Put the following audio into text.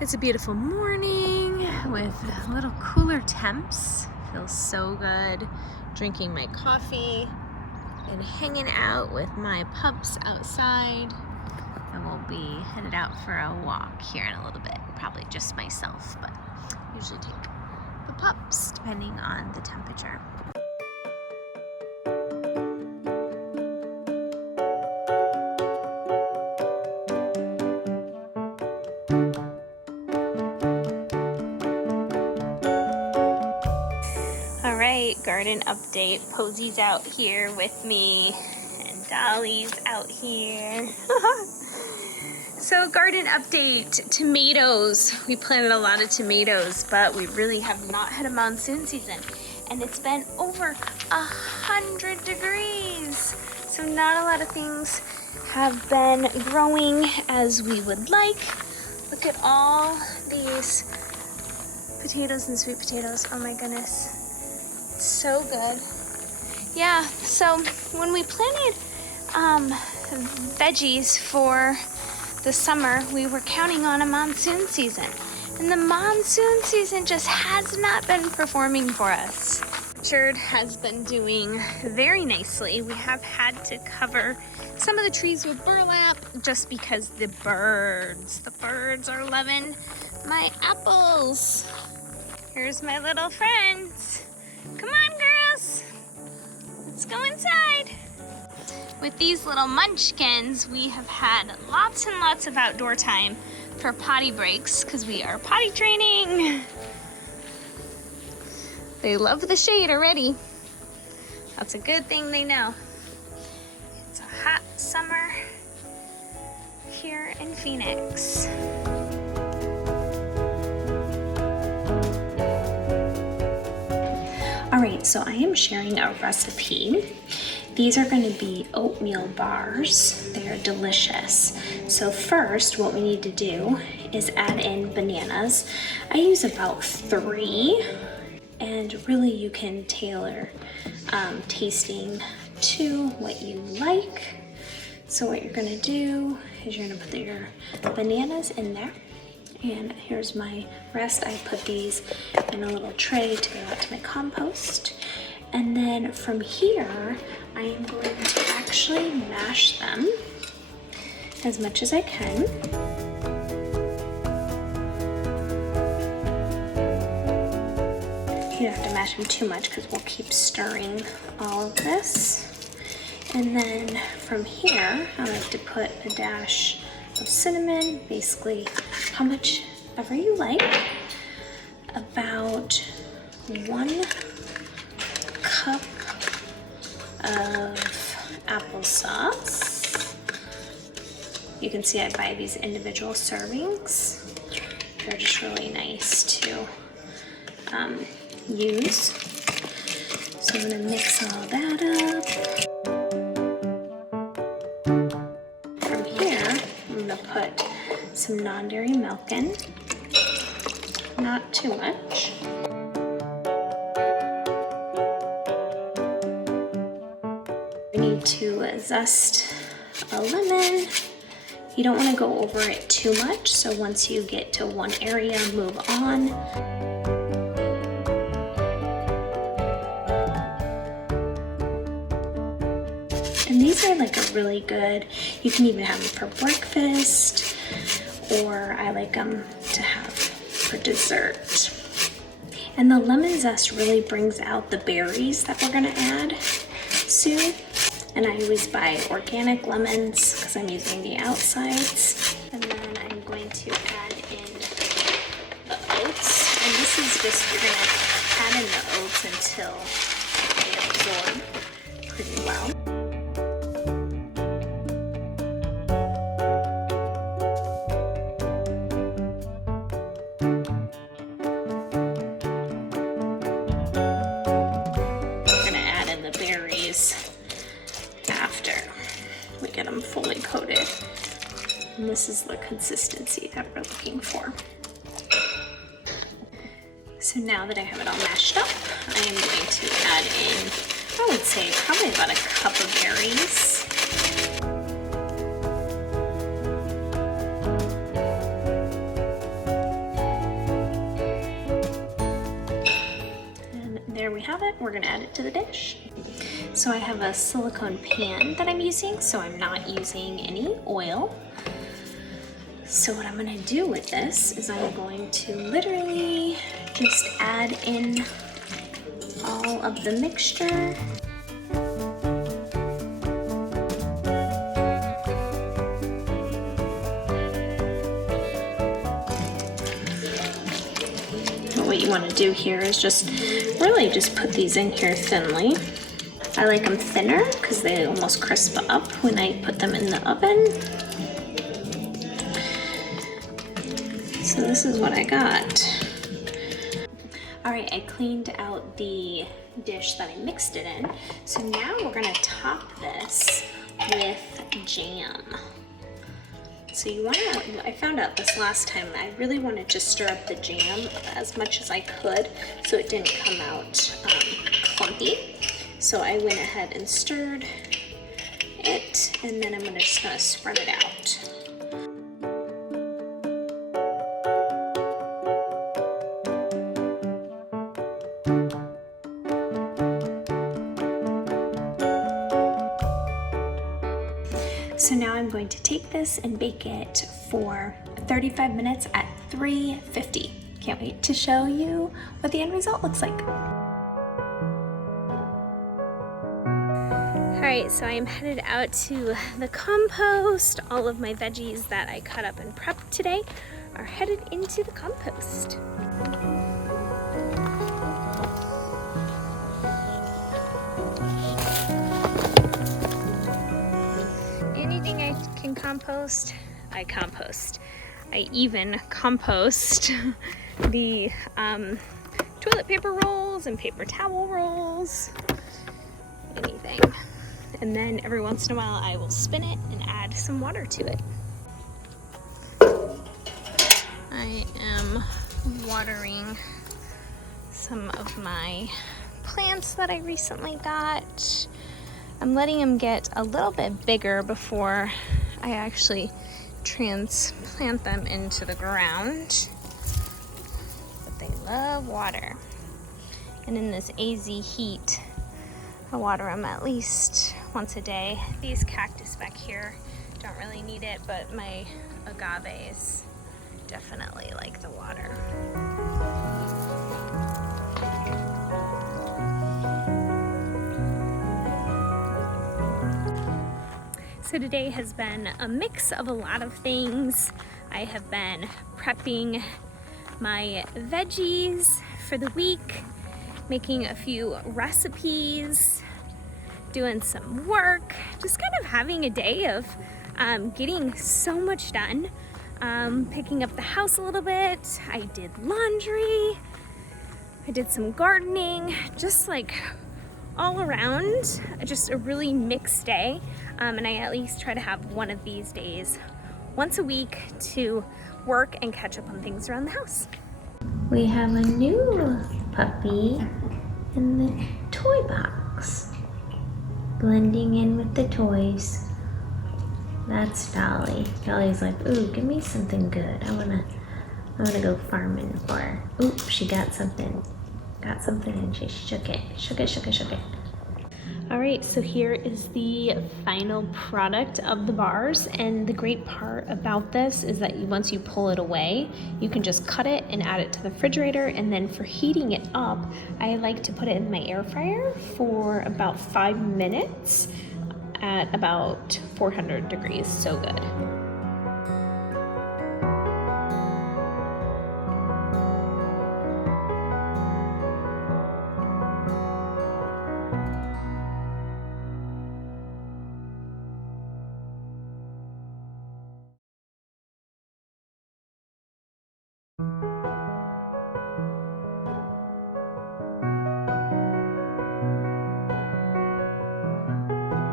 It's a beautiful morning with a little cooler temps. Feels so good. Drinking my coffee and hanging out with my pups outside. And we'll be headed out for a walk here in a little bit. Probably just myself, but usually take the pups depending on the temperature. Garden update. Posy's out here with me and Dolly's out here. So garden update, tomatoes. We planted a lot of tomatoes, but we really have not had a monsoon season. And it's been over 100 degrees. So not a lot of things have been growing as we would like. Look at all these potatoes and sweet potatoes. Oh my goodness. So good. Yeah, so when we planted veggies for the summer, we were counting on a monsoon season. And the monsoon season just has not been performing for us. Orchard has been doing very nicely. We have had to cover some of the trees with burlap just because the birds are loving my apples. Here's my little friends. Come on, girls. Let's go inside. With these little munchkins, we have had lots and lots of outdoor time for potty breaks because we are potty training. They love the shade already. That's a good thing they know. It's a hot summer here in Phoenix. Alright, so I am sharing a recipe. These are going to be oatmeal bars. They are delicious. So first, what we need to do is add in bananas. I use about 3, and really you can tailor tasting to what you like. So what you're going to do is you're going to put your bananas in there. And here's my rest. I put these in a little tray to go out to my compost. And then from here, I am going to actually mash them as much as I can. You don't have to mash them too much because we'll keep stirring all of this. And then from here, I like to put a dash of cinnamon, basically how much ever you like. About 1 cup of applesauce. You can see I buy these individual servings. They're just really nice to use. So I'm gonna mix all that up. Put some non-dairy milk in, not too much. We need to zest a lemon. You don't want to go over it too much, so once you get to one area, move on. And these are like a really good, you can even have them for breakfast, or I like them to have for dessert. And the lemon zest really brings out the berries that we're gonna add soon. And I always buy organic lemons because I'm using the outsides. And then I'm going to add in the oats. And this is just, you're gonna add in the oats until they absorb pretty well. After we get them fully coated. And this is the consistency that we're looking for. So now that I have it all mashed up, I am going to add in, I would say probably about a cup of berries. have it, we're gonna add it to the dish. So I have a silicone pan that I'm using, so I'm not using any oil. So what I'm gonna do with this is I'm going to literally just add in all of the mixture. What you want to do here is just really just put these in here thinly. I like them thinner because they almost crisp up when I put them in the oven. So this is what I got. All right, I cleaned out the dish that I mixed it in. So now we're gonna top this with jam. So you wanna, I found out this last time, I really wanted to stir up the jam as much as I could so it didn't come out clumpy. So I went ahead and stirred it, and then I'm just gonna spread it out. So now I'm going to take this and bake it for 35 minutes at 350. Can't wait to show you what the end result looks like. All right, so I am headed out to the compost. All of my veggies that I cut up and prepped today are headed into the compost. Anything I can compost, I compost. I even compost the toilet paper rolls and paper towel rolls, anything. And then every once in a while I will spin it and add some water to it. I am watering some of my plants that I recently got. I'm letting them get a little bit bigger before I actually transplant them into the ground. But they love water. And in this AZ heat, I water them at least once a day. These cactus back here don't really need it, but my agaves definitely like the water. So today has been a mix of a lot of things. I have been prepping my veggies for the week, making a few recipes, doing some work, just kind of having a day of getting so much done. Picking up the house a little bit. I did laundry. I did some gardening, just like all around, just a really mixed day. And I at least try to have one of these days once a week to work and catch up on things around the house. We have a new puppy in the toy box, blending in with the toys. That's Dolly. Dolly's like, ooh, give me something good. I wanna go farming for her. Oop, she got something. Got something and she shook it. Shook it. All right, so here is the final product of the bars, and the great part about this is that once you pull it away, you can just cut it and add it to the refrigerator, and then for heating it up, I like to put it in my air fryer for about 5 minutes at about 400 degrees, so good.